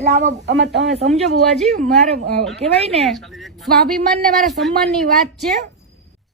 એટલે આમાં તમે સમજો બુવાજી, મારે કહેવાય ને, સ્વાભિમાન ને મારા સન્માનની વાત છે.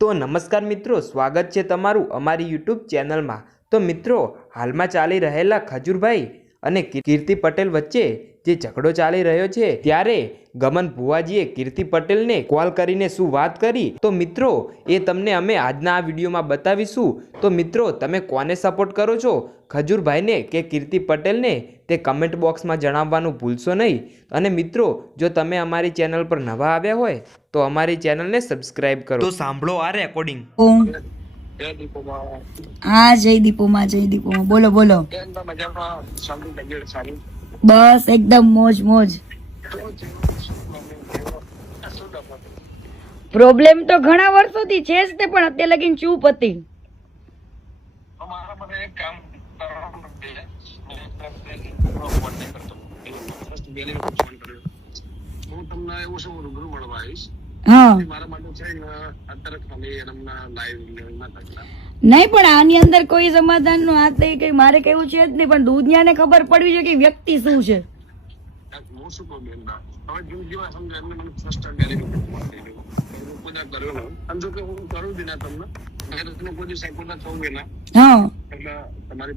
તો નમસ્કાર મિત્રો, સ્વાગત છે તમારું અમારી યુટ્યુબ ચેનલમાં. તો મિત્રો, હાલમાં ચાલી રહેલા ખજૂરભાઈ અને કીર્તિ પટેલ વચ્ચે જે ઝઘડો ચાલી રહ્યો છે ત્યારે ગમન ભુવાજીએ કીર્તિ પટેલને કોલ કરીને શું વાત કરી? તો મિત્રો એ તમને અમે આજના આ વિડીયોમાં બતાવીશું. તો મિત્રો તમે કોને સપોર્ટ કરો છો? ખજૂરભાઈને કે કીર્તિ પટેલને? તે કમેન્ટ બોક્સમાં જણાવવાનું ભૂલશો નહીં. અને મિત્રો જો તમે અમારી ચેનલ પર નવા આવ્યા હોય તો અમારી ચેનલને સબસ્ક્રાઇબ કરો. તો સાંભળો આ રેકોર્ડિંગ હા જય દીપોમાં જય દીપોમાં બોલો બોલો બસ એકદમ મોજ મોજ? પ્રોબ્લેમ તો ઘણા વર્ષોથી છે જ તે પણ અત્યારે લગીન ચૂપ હતી. હું તમને એવું શું રૂબરૂ મળવા આવીશ. ને ના. નહીં પણ આની અંદર કોઈ સમાધાનનું આ થઈ કઈ મારે કેવું છે જ નહીં પણ દુનિયાને ખબર પડવી છે કે વ્યક્તિ શું છે. કે ના તમારી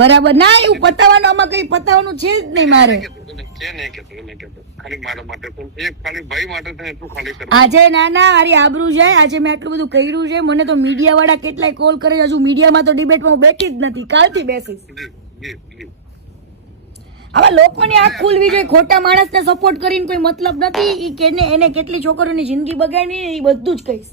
બરાબર. ના એવું પતાવવાનું આમાં કઈ પતાવવાનું છે જ નહીં મારે. કે આજે ના ના મારી આબરૂ જાય આજે મેં આટલું બધું કર્યું છે. મને તો મીડિયા વાળા કેટલાય કોલ કરે. હજુ મીડિયામાં તો ડિબેટમાં હું બેઠી જ નથી. કાલથી બેસીશ. આવા લોકોની આંખ ખુલવી જોઈએ. ખોટા માણસને સપોર્ટ કરીને કોઈ મતલબ નથી. ઈ કેને એને કેટલી છોકરીઓની જિંદગી બગાડી એ બધું જ કહીશ.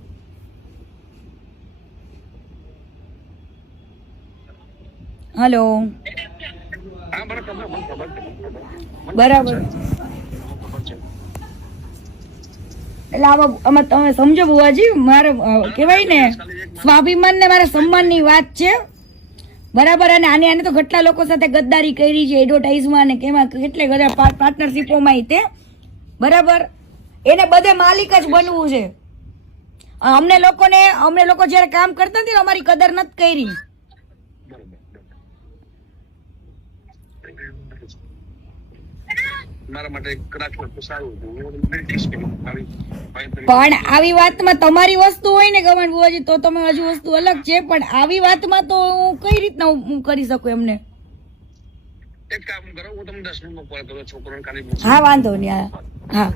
હલો. બરાબર. એટલે આમાં આમાં તમે સમજો બુવાજી મારે કહેવાય ને, સ્વાભિમાન ને મારા સન્માનની વાત છે. બરાબર, અને આને આને તો કેટલા લોકો સાથે ગદ્દારી કરી છે એડવર્ટાઇઝમાં અને કેમાં કેટલે બધા પાર્ટનરશિપોમાં તે. બરાબર? એને બધે માલિક જ બનવું છે. અમને લોકોને, અમને લોકો જ્યારે કામ કરતા હતી અમારી કદર નથી કરી બરોબર બરોબર. મારા માટે કદાચ સારું પણ આવી વાતમાં તમારી વસ્તુ હોય ને ગમન બુવાજી તો તમે હજુ વસ્તુ અલગ છે પણ આવી વાતમાં તો હું કઈ રીતના હું કરી શકું એમને? એક કામ કરો હું તમને દસ મિનિટમાં કોલ કરું છોકરોને ખાલી હા વાંધો નહીં હા.